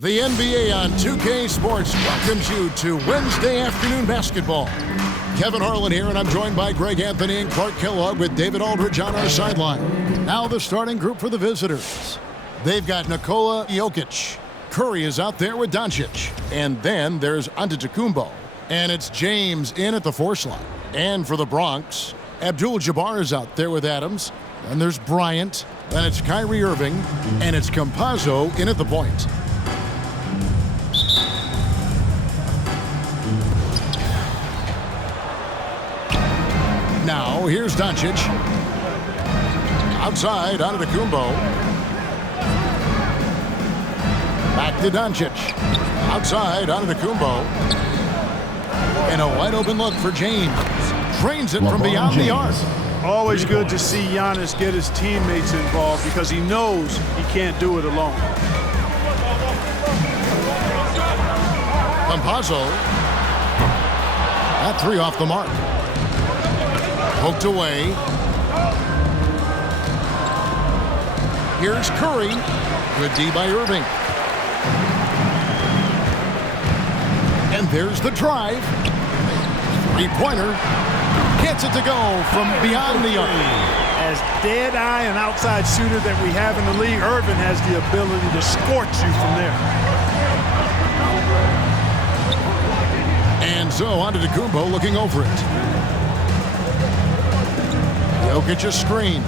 The NBA on 2K Sports welcomes you to Wednesday afternoon basketball. Kevin Harlan here, and I'm joined by Greg Anthony and Clark Kellogg with David Aldridge on our sideline. Now the starting group for the visitors. They've got Nikola Jokic. Curry is out there with Doncic. And then there's Antetokounmpo. And it's James in at the 4 slot. And for the Bronx, Abdul-Jabbar is out there with Adams. And there's Bryant. Then it's Kyrie Irving. And it's Campazzo in at the point. Now, here's Doncic. Outside, Antetokounmpo. Back to Doncic. Outside, Antetokounmpo. And a wide-open look for James. Drains it from beyond the arc. Always good to see Giannis get his teammates involved because he knows he can't do it alone. Campazzo. That three off the mark. Poked away. Here's Curry. Good D by Irving. And there's the drive. Three-pointer. Gets it to go from beyond the arc. As dead-eye and outside shooter that we have in the league, Irving has the ability to scorch you from there. And so Antetokounmpo looking over it. Jokic's screen.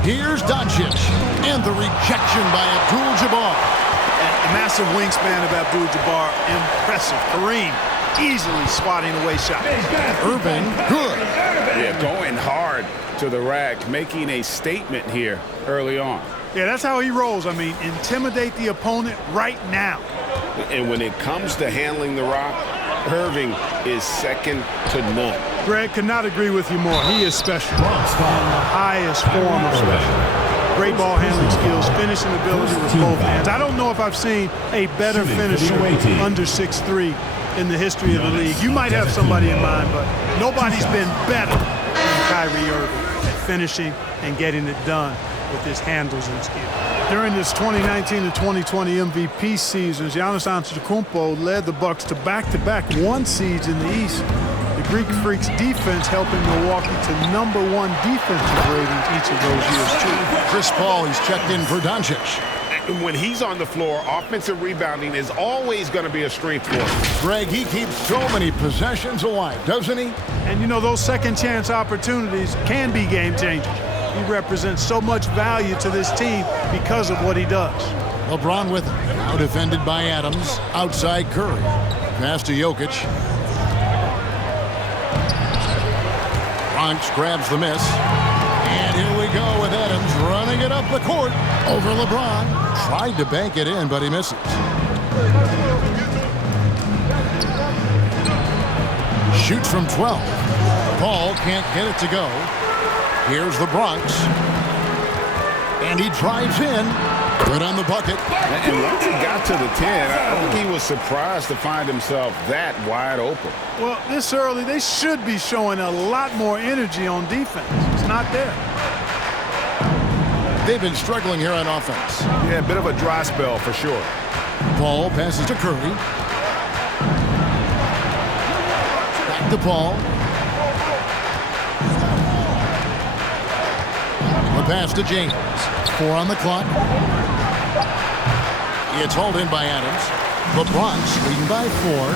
Here's Doncic. And the rejection by Abdul-Jabbar. The massive wingspan of Abdul-Jabbar. Impressive. Kareem easily swatting away shots. Irving, good. Yeah, going hard to the rack, making a statement here early on. Yeah, that's how he rolls. I mean, intimidate the opponent right now. And when it comes to handling the rock, Irving is second to none. Greg, could not agree with you more. He is special. In the highest form of special. Great ball handling skills, finishing ability with both hands. I don't know if I've seen a better finisher under 6'3" in the history of the league. You might have somebody in mind, but nobody's been better than Kyrie Irving at finishing and getting it done with his handles and skill. During this 2019 and 2020 MVP seasons, Giannis Antetokounmpo led the Bucks to back-to-back 1 seeds in the East. The Greek Freaks defense helping Milwaukee to #1 defensive ratings each of those years, too. Chris Paul, he's checked in for Doncic. When he's on the floor, offensive rebounding is always going to be a strength for him. Greg, he keeps so many possessions alive, doesn't he? And you know, those second chance opportunities can be game changers. He represents so much value to this team because of what he does. LeBron with him. Now defended by Adams. Outside Curry. Pass to Jokic. Bronx grabs the miss. And here we go with Adams running it up the court over LeBron. Tried to bank it in, but he misses. Shoots from 12. Paul can't get it to go. Here's the Bronx. And he drives in. Good on the bucket. And once he got to the 10, I think he was surprised to find himself that wide open. Well, this early, they should be showing a lot more energy on defense. It's not there. They've been struggling here on offense. Yeah, a bit of a dry spell for sure. Paul passes to Curry. Back to Paul. The pass to James. 4 on the clock. It's hauled in by Adams. The Bronx leading by 4.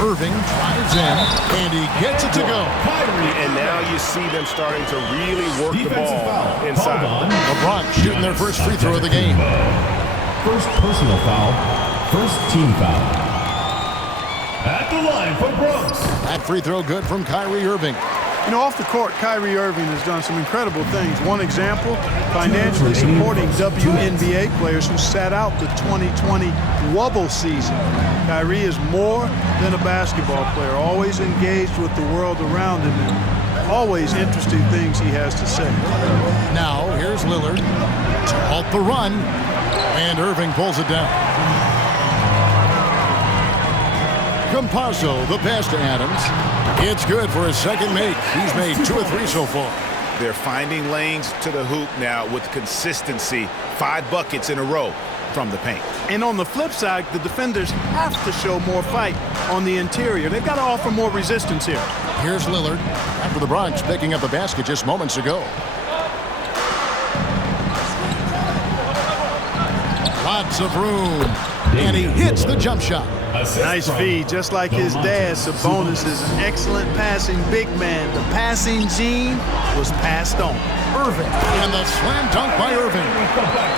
Irving drives in, and he gets it to go. And now you see them starting to really work the ball inside. The Bronx shooting their first free throw of the game. First personal foul, first team foul. At the line for Bronx. That free throw good from Kyrie Irving. You know, off the court, Kyrie Irving has done some incredible things. One example, financially supporting WNBA players who sat out the 2020 Wubble season. Kyrie is more than a basketball player, always engaged with the world around him, and always interesting things he has to say. Now, here's Lillard to halt the run, and Irving pulls it down. Campazzo, the pass to Adams. It's good for his second make. He's made 2 or 3 so far. They're finding lanes to the hoop now with consistency. 5 buckets in a row. from the paint. And on the flip side, the defenders have to show more fight on the interior. They've got to offer more resistance here. Here's Lillard after the Bronx picking up the basket just moments ago. Lots of room. And he hits the jump shot. Nice feed, just like his dad. Sabonis is an excellent passing big man. The passing gene was passed on. Irving, and the slam dunk by Irving.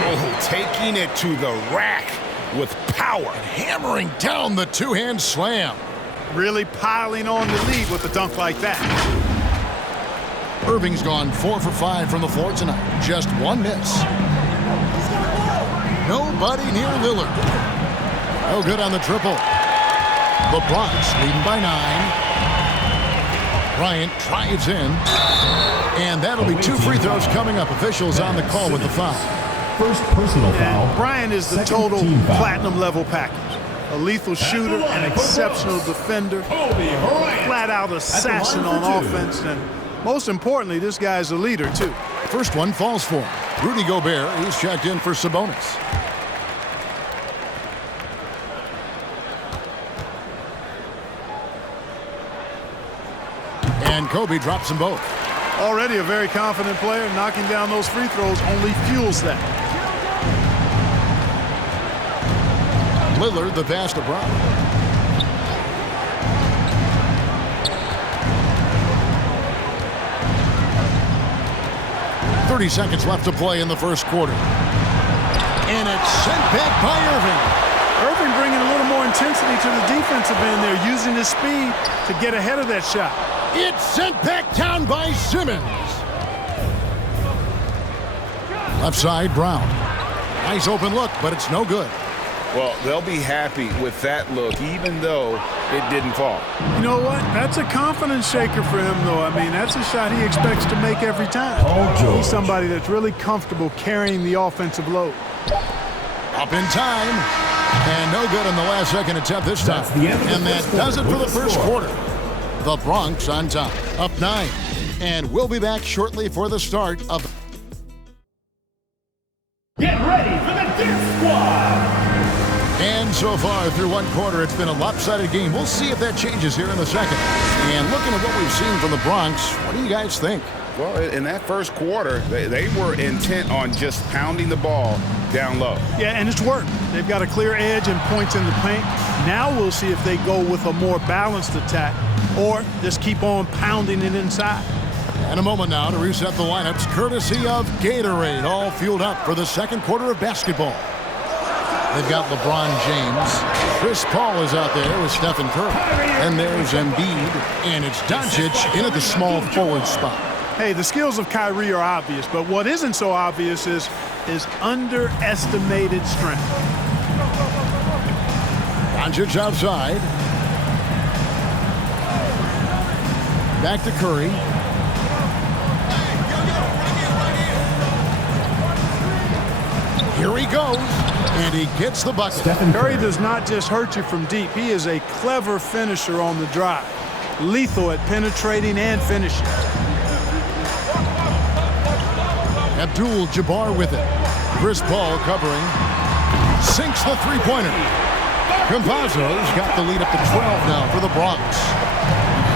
Oh, taking it to the rack with power. Hammering down the two-hand slam. Really piling on the lead with a dunk like that. Irving's gone 4 for 5 from the floor tonight. Just one miss. Nobody near Lillard. No good on the triple. The Bronx leading by 9. Bryant drives in. And that'll be 2 free throws coming up. Officials on the call with the foul. First personal foul. Bryant is the total platinum level package. A lethal shooter, an exceptional defender, flat-out assassin on offense, and most importantly, this guy's a leader, too. First one falls for him. Rudy Gobert, he's checked in for Sabonis. And Kobe drops them both. Already a very confident player. Knocking down those free throws only fuels that. Lillard, the pass to Brown. .30 seconds left to play in the first quarter. And it's sent back by Irving. Irving bringing a little more intensity to the defensive end there, using his speed to get ahead of that shot. It's sent back down by Simmons. Left side, Brown. Nice open look, but it's no good. Well, they'll be happy with that look, even though it didn't fall. You know what? That's a confidence shaker for him, though. I mean, that's a shot he expects to make every time. He's somebody that's really comfortable carrying the offensive load. Up in time. And no good on the last second attempt this time. And that does it for the first quarter. The Bronx on top, up 9. And we'll be back shortly for the start of... Get ready for the Death Squad! And so far through one quarter, it's been a lopsided game. We'll see if that changes here in the second. And looking at what we've seen from the Bronx, what do you guys think? Well, in that first quarter, they were intent on just pounding the ball down low. Yeah, and it's worked. They've got a clear edge and points in the paint. Now we'll see if they go with a more balanced attack or just keep on pounding it inside. And a moment now to reset the lineups, courtesy of Gatorade, all fueled up for the second quarter of basketball. They've got LeBron James. Chris Paul is out there with Stephen Curry. And there's Embiid. And it's Doncic in at the small forward spot. Hey, the skills of Kyrie are obvious, but what isn't so obvious is his underestimated strength. Doncic outside. Back to Curry. Here he goes, and he gets the bucket. Curry does not just hurt you from deep. He is a clever finisher on the drive. Lethal at penetrating and finishing. Abdul-Jabbar with it. Chris Paul covering. Sinks the three-pointer. Campazzo's got the lead up to 12 now for the Bronx.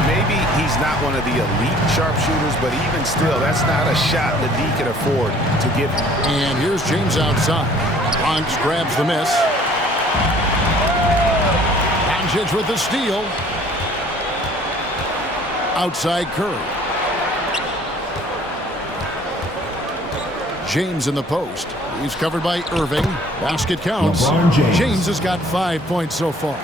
Maybe he's not one of the elite sharpshooters, but even still, that's not a shot that he can afford to give him. And here's James outside. Bronx grabs the miss. Doncic with the steal. Outside Curry. James in the post. He's covered by Irving. Basket counts. James has got 5 points so far.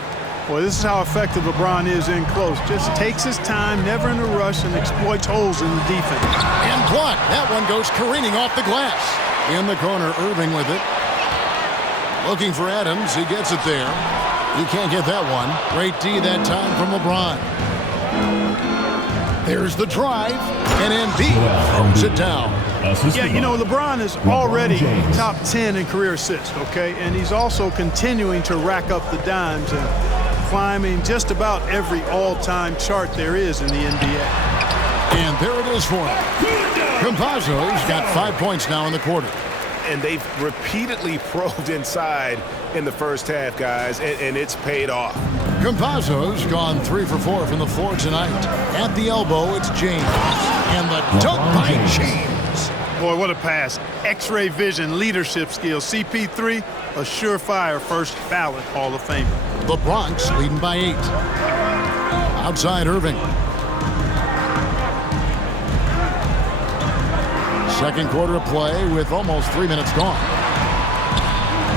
Boy, this is how effective LeBron is in close. Just takes his time, never in a rush, and exploits holes in the defense. And blocked. That one goes careening off the glass. In the corner, Irving with it. Looking for Adams. He gets it there. He can't get that one. Great D that time from LeBron. There's the drive. And Embiid throws it down. Yeah, you know, LeBron is already top 10 in career assists, okay? And he's also continuing to rack up the dimes and climbing just about every all-time chart there is in the NBA. And there it is for him. Campazzo's got 5 points now in the quarter. And they've repeatedly probed inside in the first half, guys, and it's paid off. Campazzo's gone 3 for 4 from the floor tonight. At the elbow, it's James. And the dunk by James. Boy, what a pass. X-ray vision, leadership skills. CP3, a surefire first ballot Hall of Famer. The Bronx leading by 8. Outside Irving. Second quarter of play with almost 3 minutes gone.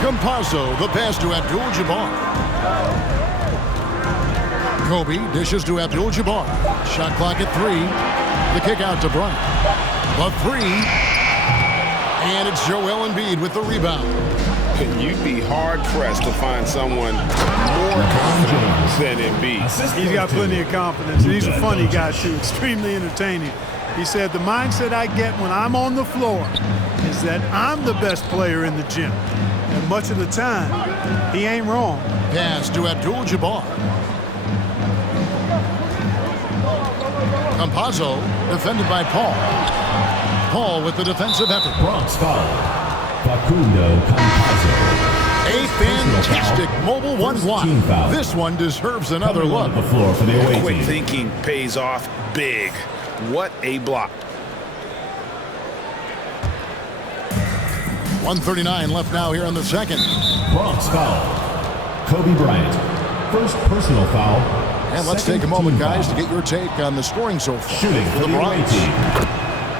Campazzo, the pass to Abdul-Jabbar. Kobe dishes to Abdul-Jabbar. Shot clock at 3. The kick out to Bryant. The 3. And it's Joel Embiid with the rebound. And you'd be hard-pressed to find someone more confident than Embiid. He's got plenty of confidence. He's a funny guy, too. Extremely entertaining. He said, the mindset I get when I'm on the floor is that I'm the best player in the gym. And much of the time, he ain't wrong. Pass to Abdul-Jabbar. Campazzo defended by Paul. Paul with the defensive effort. Bronx foul. Facundo Campazzo. A fantastic mobile one block. This one deserves another look. On the floor for the away Quick team. thinking pays off big. What a block. 1:39 left now here in the second. Bronx foul. Kobe Bryant. First personal foul. And let's take a moment, guys, to get your take on the scoring so far Shooting for the Bronx.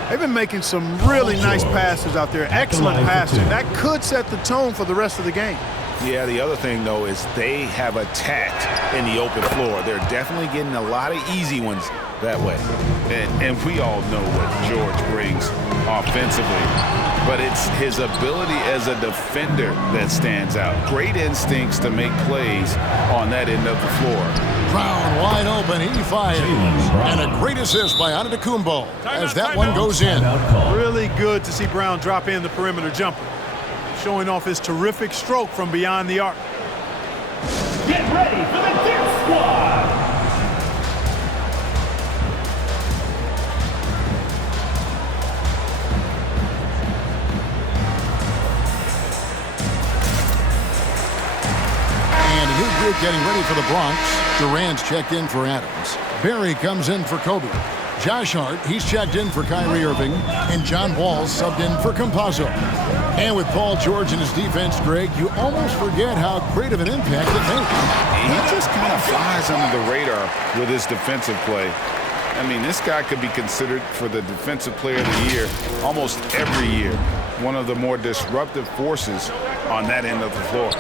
They've been making some really nice passes out there. Excellent passes. That could set the tone for the rest of the game. Yeah, the other thing, though, is they have attacked in the open floor. They're definitely getting a lot of easy ones that way. And we all know what George brings offensively. But it's his ability as a defender that stands out. Great instincts to make plays on that end of the floor. Brown wide open, he fires. And a great assist by Antetokounmpo as that one goes in. Really good to see Brown drop in the perimeter jumper, showing off his terrific stroke from beyond the arc. Get ready for the Dip Squad. And a new group getting ready for the Bronx. Durant's checked in for Adams. Barry comes in for Kobe. Josh Hart, he's checked in for Kyrie Irving. And John Wall subbed in for Campazzo. And with Paul George in his defense, Greg, you almost forget how great of an impact it makes. He just kind of flies under the radar with his defensive play. I mean, this guy could be considered for the Defensive Player of the Year almost every year. One of the more disruptive forces on that end of the floor.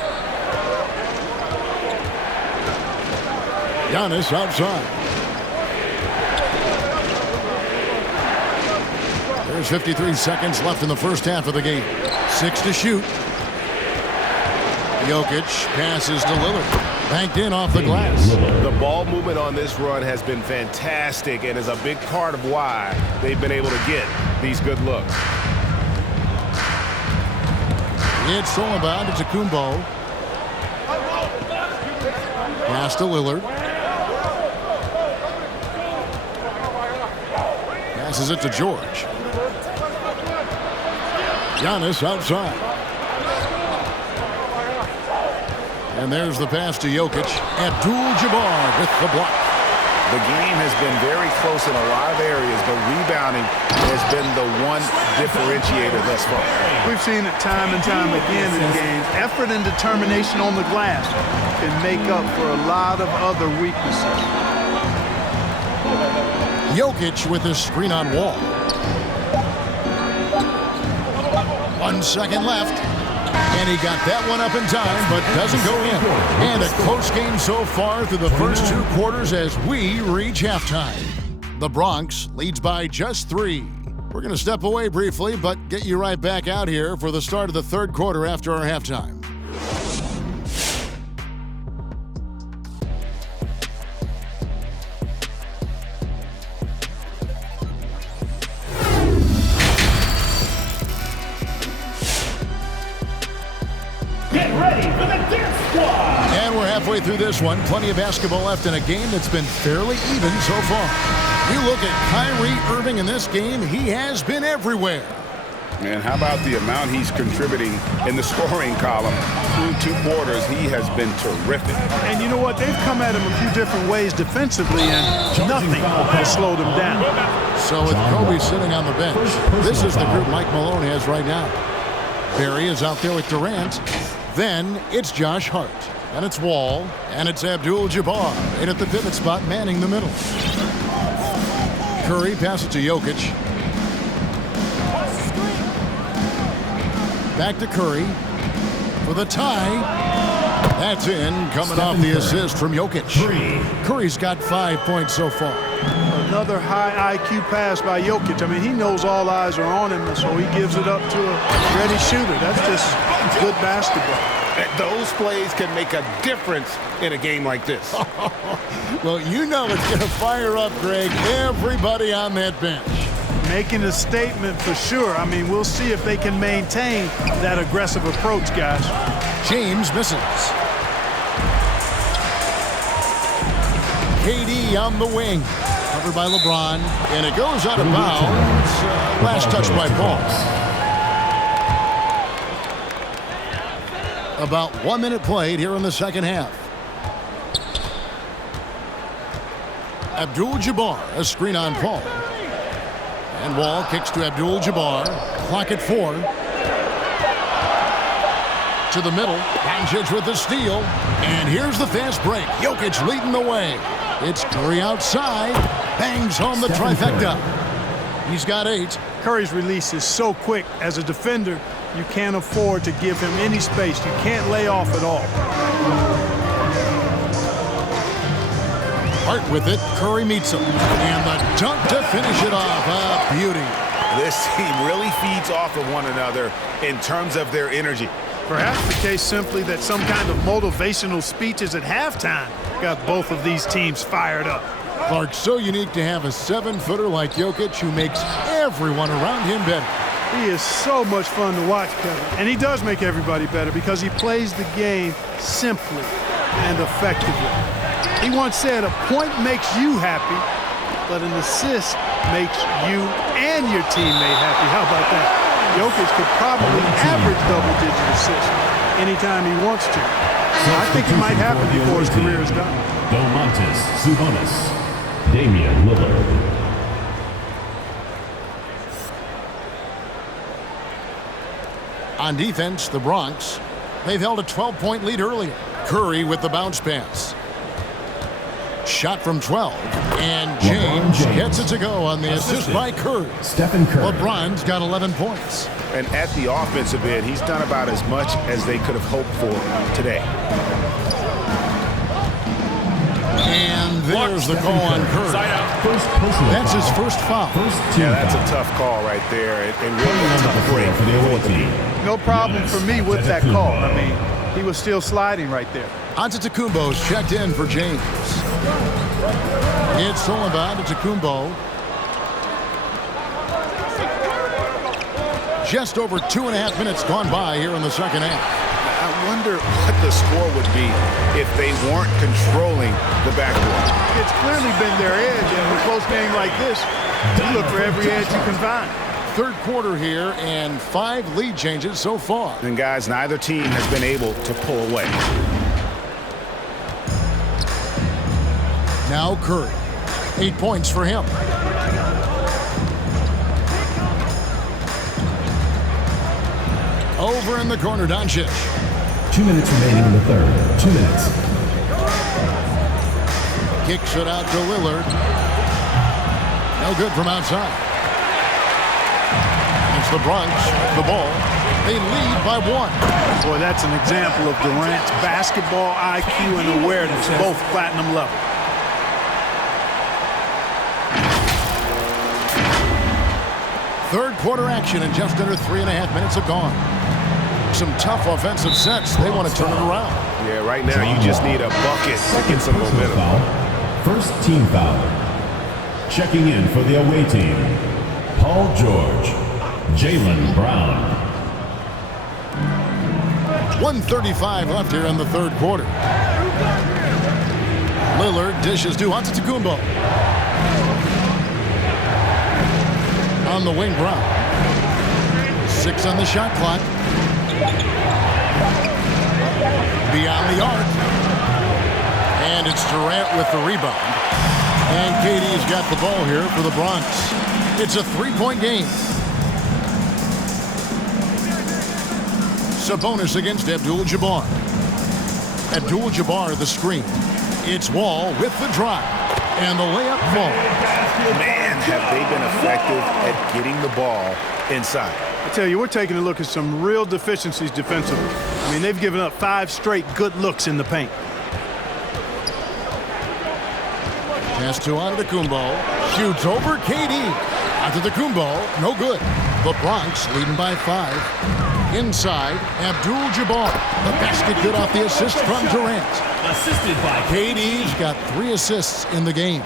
Giannis outside. There's 53 seconds left in the first half of the game. 6 to shoot. Jokic passes to Lillard. Banked in off the glass. The ball movement on this run has been fantastic and is a big part of why they've been able to get these good looks. It's all about Antetokounmpo. Pass to Lillard. Passes it to George. Giannis outside. And there's the pass to Jokic. Abdul-Jabbar with the block. The game has been very close in a lot of areas, but rebounding has been the one differentiator thus far. We've seen it time and time again in games. Effort and determination on the glass can make up for a lot of other weaknesses. Jokic with his screen on Wall. 1 second left. And he got that one up in time, but doesn't go in. And a close game so far through the first 2 quarters as we reach halftime. The Bronx leads by just 3. We're going to step away briefly, but get you right back out here for the start of the third quarter after our halftime. Halfway through this one, plenty of basketball left in a game that's been fairly even so far. You look at Kyrie Irving in this game, he has been everywhere. And how about the amount he's contributing in the scoring column through 2 quarters? He has been terrific. And you know what? They've come at him a few different ways defensively, and nothing has slowed him down. So with Kobe sitting on the bench, this is the group Mike Malone has right now. Barry is out there with Durant. Then it's Josh Hart. And it's Wall. And it's Abdul-Jabbar in at the pivot spot, manning the middle. Curry passes to Jokic. Back to Curry for the tie. That's in, coming off the assist from Jokic. Curry's got 5 points so far. Another high IQ pass by Jokic. I mean, he knows all eyes are on him, so he gives it up to a ready shooter. That's just good basketball. Those plays can make a difference in a game like this. Well, you know it's going to fire up, Greg, everybody on that bench. Making a statement for sure. I mean, we'll see if they can maintain that aggressive approach, guys. James misses. KD on the wing. Covered by LeBron. And it goes out of bounds. Last touch by Paul. About 1 minute played here in the second half. Abdul-Jabbar, a screen on Paul. And Wall kicks to Abdul-Jabbar. Clock at 4. To the middle. Doncic with the steal. And here's the fast break. Jokic leading the way. It's Curry outside. Bangs home the trifecta. He's got 8. Curry's release is so quick. As a defender, you can't afford to give him any space. You can't lay off at all. Hart with it. Curry meets him. And the dunk to finish it off. A beauty. This team really feeds off of one another in terms of their energy. Perhaps the case simply that some kind of motivational speeches at halftime got both of these teams fired up. Clark, so unique to have a 7-footer like Jokic who makes everyone around him better. He is so much fun to watch, Kevin. And he does make everybody better because he plays the game simply and effectively. He once said, a point makes you happy, but an assist makes you and your teammate happy. How about that? Jokic could probably average double-digit assists anytime he wants to. I think it might happen before his career is done. Domantas Sabonis, Damian Lillard. On defense, the Bronx, they've held a 12-point lead earlier. Curry with the bounce pass. Shot from 12. And James gets it to go on the assist by Curry. Stephen Curry. LeBron's got 11 points. And at the offensive end, he's done about as much as they could have hoped for today. And there's the call on Curry. That's his first foul. Yeah, that's a tough call right there. And really a tough break for the away team. No problem for me with that call. I mean, he was still sliding right there. Antetokounmpo's checked in for James. It's stolen by Antetokounmpo. Just over 2.5 minutes gone by here in the second half. I wonder what the score would be if they weren't controlling the backboard. It's clearly been their edge, and in a close game like this, you look for every edge you can find. Third quarter here, and 5 lead changes so far. And guys, neither team has been able to pull away. Now Curry. 8 points for him. Over in the corner, Doncic. 2 minutes remaining in the third. 2 minutes. Kicks it out to Lillard. No good from outside. It's the Bronx. The ball. They lead by 1. Boy, that's an example of Durant's basketball IQ and awareness, both platinum level. Third quarter action and just under 3.5 minutes have gone. Some tough offensive sets. They want to turn it around. Yeah, right now you just need a bucket to get some momentum. First team foul. Checking in for the away team, Paul George, Jaylen Brown. 1:35 left here in the third quarter. Lillard dishes to Antetokounmpo. On the wing, Brown. 6 on the shot clock. Beyond the arc. And it's Durant with the rebound. And KD's got the ball here for the Bronx. It's a 3-point game. Sabonis against Abdul-Jabbar. Abdul-Jabbar the screen. It's Wall with the drive. And the layup falls. Man, have they been effective at getting the ball inside. I tell you, we're taking a look at some real deficiencies defensively. I mean, they've given up 5 straight good looks in the paint. Pass to Antetokounmpo. Shoots over KD. Antetokounmpo, no good. The Bronx leading by 5. Inside, Abdul-Jabbar. The basket good off the assist from Durant. Assisted by KD's got 3 assists in the game.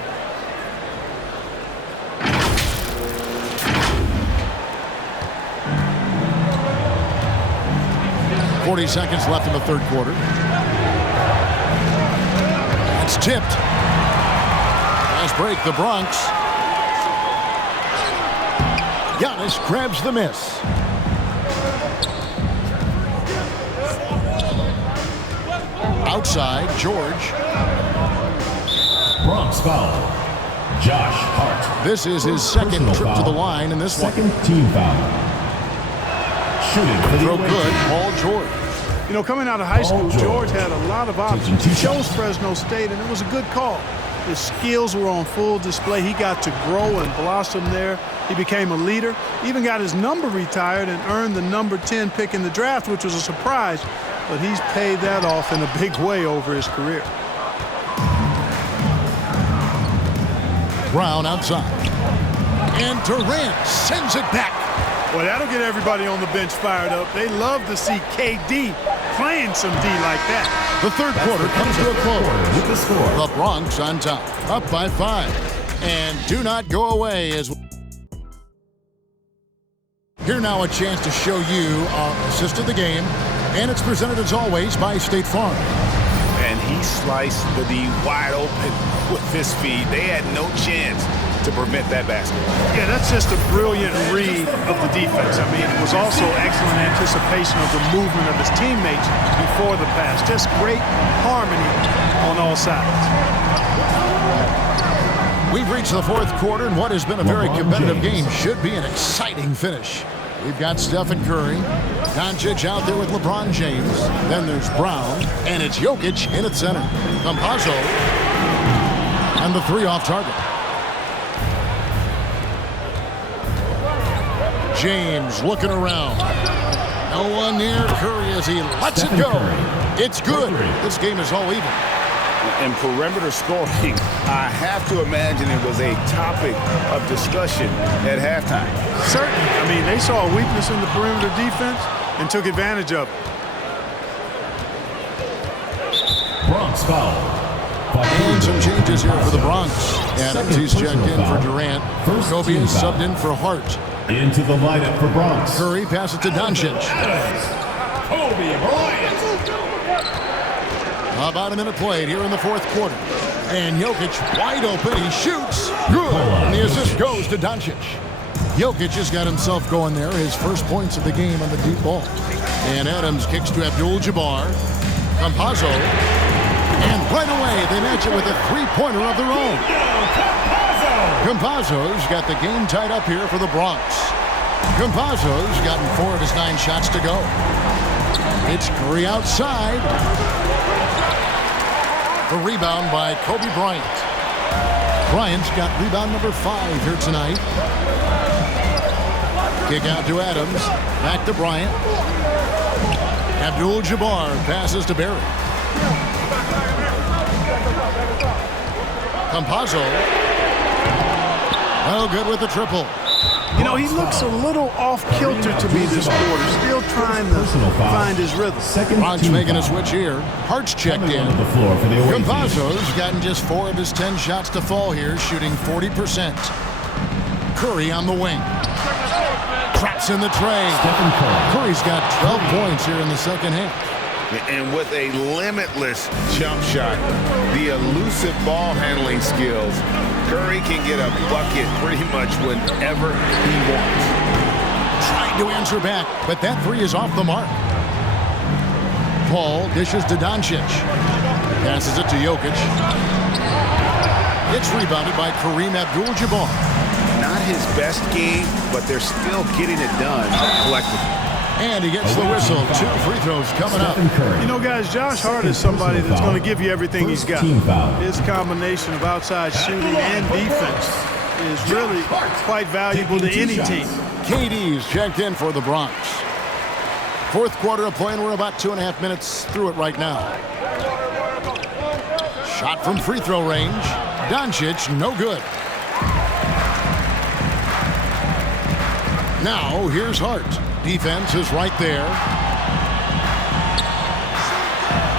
.40 seconds left in the third quarter. It's tipped. Nice break, the Bronx. Giannis grabs the miss. Outside, George. Bronx foul. Josh Hart. This is his second Personal trip foul. to the line in this Second one. team foul. Shooting for the Throw away good, team. Paul George. You know, coming out of high school, George. George had a lot of options. Taking 2 He chose shots. Fresno State, and it was a good call. His skills were on full display. He got to grow and blossom there. He became a leader, even got his number retired and earned the number 10 pick in the draft, which was a surprise. But he's paid that off in a big way over his career. Brown outside. And Durant sends it back. Well, that'll get everybody on the bench fired up. They love to see KD playing some D like that. The third quarter comes to a close. With the score. The Bronx on top, up by 5. And do not go away as here now a chance to show you our assist of the game. And it's presented as always by State Farm. And he sliced the D wide open with his feet. They had no chance to prevent that basket. Yeah, that's just a brilliant read of the defense. I mean, it was also excellent anticipation of the movement of his teammates before the pass. Just great harmony on all sides. We've reached the fourth quarter, and what has been a very competitive game should be an exciting finish. We've got Stephen Curry, Doncic out there with LeBron James. Then there's Brown, and it's Jokic in at center. Campazzo, and the 3 off target. James looking around. No one near Curry as he lets it go. It's good. This game is all even. And perimeter scoring, I have to imagine it was a topic of discussion at halftime. Certainly. I mean, they saw a weakness in the perimeter defense and took advantage of it. Bronx foul. And some changes here for the Bronx. Adams, he's checked in for Durant. Kobe is subbed in for Hart. Into the lineup for Bronx. Curry passes to Doncic. Kobe Bryant. About a minute played here in the fourth quarter. And Jokic wide open. He shoots. Good. And the assist goes to Doncic. Jokic has got himself going there. His first points of the game on the deep ball. And Adams kicks to Abdul-Jabbar. Campazzo. And right away, they match it with a three-pointer of their own. Campazzo's got the game tied up here for the Bronx. Campazzo's gotten 4 of his 9 shots to go. It's Curry outside. The rebound by Kobe Bryant. Bryant's got rebound number 5 here tonight. Kick out to Adams. Back to Bryant. Abdul-Jabbar passes to Barry. Campazzo. Oh, good with the triple. You know, he looks a little off-kilter to me this quarter. Still trying to find his rhythm. Bronx making a switch here. Hart's checked in. On the floor for the away team. Campazzo's gotten just 4 of his 10 shots to fall here, shooting 40%. Curry on the wing. Traps in the tray. Stephen Curry. Curry's got 12 points here in the second half. And with a limitless jump shot, the elusive ball handling skills, Curry can get a bucket pretty much whenever he wants. Trying to answer back, but that three is off the mark. Paul dishes to Doncic. Passes it to Jokic. It's rebounded by Kareem Abdul-Jabbar. Not his best game, but they're still getting it done collectively. And he gets the whistle. 2 free throws coming up. You know, guys, Josh Hart is somebody that's going to give you everything he's got. His combination of outside shooting and defense is really quite valuable to any team. KD's checked in for the Bronx. Fourth quarter of play, and we're about 2.5 minutes through it right now. Shot from free throw range. Doncic, no good. Now, here's Hart. Defense is right there.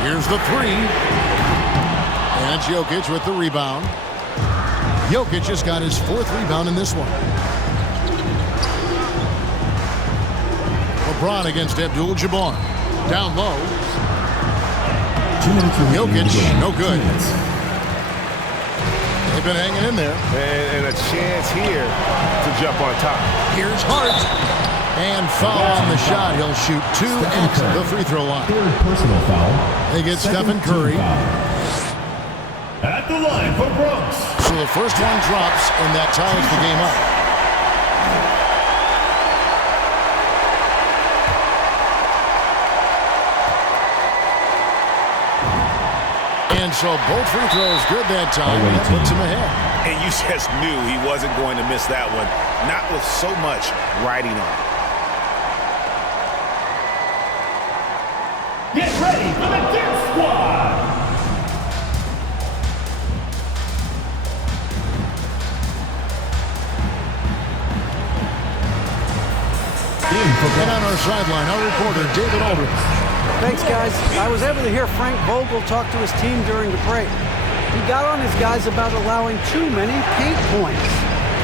Here's the three. And it's Jokic with the rebound. Jokic just got his 4th rebound in this one. LeBron against Abdul-Jabbar. Down low. Jokic, no good. They've been hanging in there. And a chance here to jump on top. Here's Hart. And foul on the shot. He'll shoot 2 at the free throw line. 3rd personal foul. They get Stephen Curry. At the line for Bronx. So the first one drops, and that ties the game up. And so both free throws good that time, and that puts him ahead. And you just knew he wasn't going to miss that one, not with so much riding on it. Get ready for the Dip Squad! And on our sideline, our reporter, David Aldridge. Thanks, guys. I was able to hear Frank Vogel talk to his team during the break. He got on his guys about allowing too many paint points.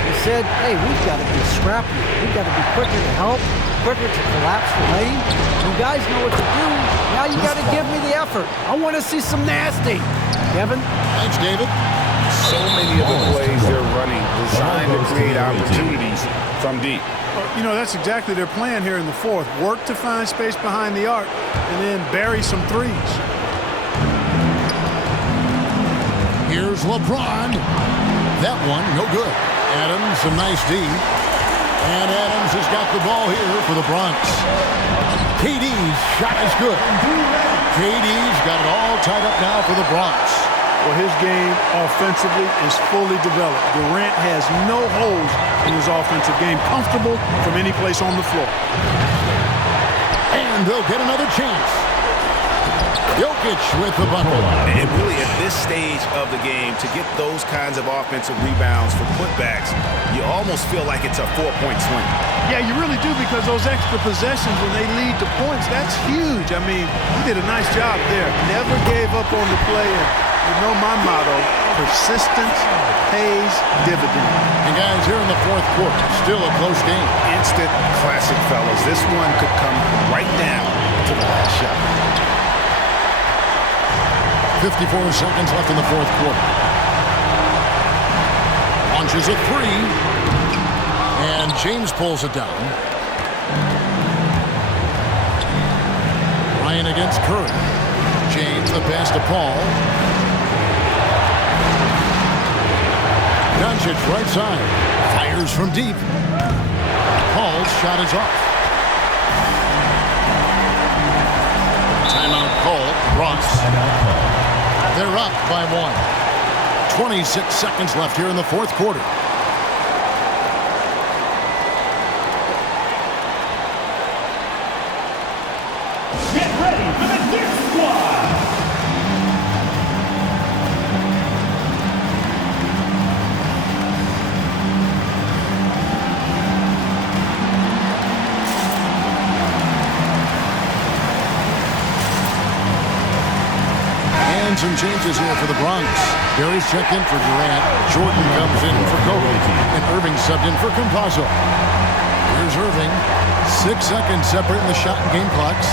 He said, hey, we've got to be scrappy. We've got to be quicker to help, quicker to collapse the lane. You guys know what to do. Now you got to give me the effort. I want to see some nasty. Kevin? Thanks, David. So many of the plays they're running designed to create opportunities from deep. You know, that's exactly their plan here in the fourth. Work to find space behind the arc and then bury some threes. Here's LeBron. That one, no good. Adams, a nice D. And Adams has got the ball here for the Bronx. KD's shot is good. KD's got it all tied up now for the Bronx. Well, his game offensively is fully developed. Durant has no holes in his offensive game. Comfortable from any place on the floor. And they'll get another chance. Jokic with the bucket. And really at this stage of the game, to get those kinds of offensive rebounds for putbacks, you almost feel like it's a 4-point swing. Yeah, you really do, because those extra possessions when they lead to points, that's huge. I mean, he did a nice job there. Never gave up on the play. And you know my motto, persistence pays dividends. And guys, here in the fourth quarter, still a close game. Instant classic, fellas. This one could come right down to the last shot. 54 seconds left in the fourth quarter. Launches a three. And James pulls it down. Ryan against Curry. James, the pass to Paul. Doncic right side. Fires from deep. Paul's shot is off. Timeout called. Bronx. They're up by 1. 26 seconds left here in the fourth quarter. Get ready for the Dip Squad! Some changes here for the Bronx. Barry's checked in for Durant. Jordan comes in for Kobe. And Irving subbed in for Campazzo. Here's Irving. 6 seconds separating the shot and game clocks.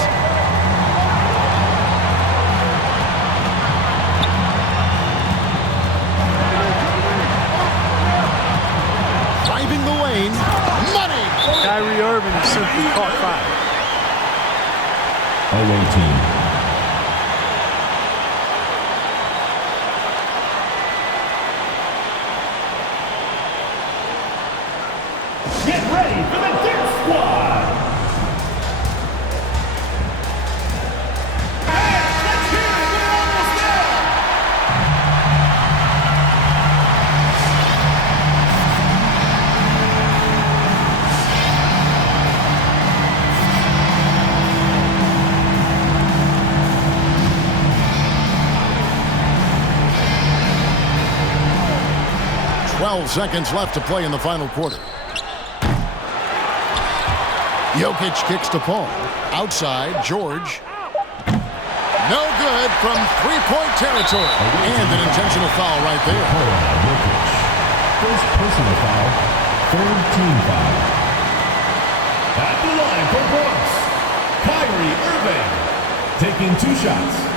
Driving the lane. Money! Kyrie Irving has simply caught fire. Away team. Get ready for the Dirt Squad! Fans, let's hear it! We're almost there! Seconds left to play in the final quarter. Jokic kicks to Paul. Outside, George. No good from three-point territory. And an intentional foul right there. First personal foul, third team foul. At the line for Bronx, Kyrie Irving, taking 2 shots.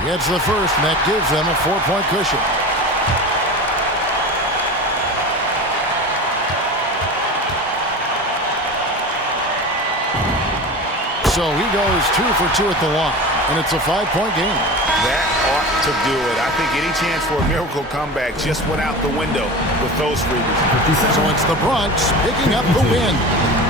Gets the first, and that gives them a 4-point cushion. So he goes 2 for 2 at the line, and it's a 5-point game. That ought to do it. I think any chance for a miracle comeback just went out the window with those freebies. So it's the Bronx picking up the win.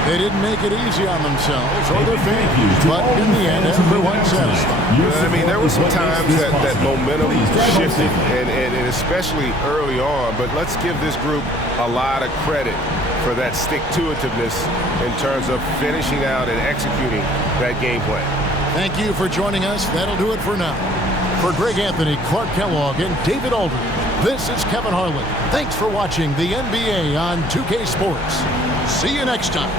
They didn't make it easy on themselves or their fans, but in the end, everyone's satisfied. I mean, there were some times that momentum shifted, and especially early on, but let's give this group a lot of credit for that stick-to-itiveness in terms of finishing out and executing that game plan. Thank you for joining us. That'll do it for now. For Greg Anthony, Clark Kellogg, and David Aldridge, this is Kevin Harlan. Thanks for watching the NBA on 2K Sports. See you next time.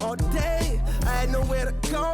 All day, I had nowhere to go.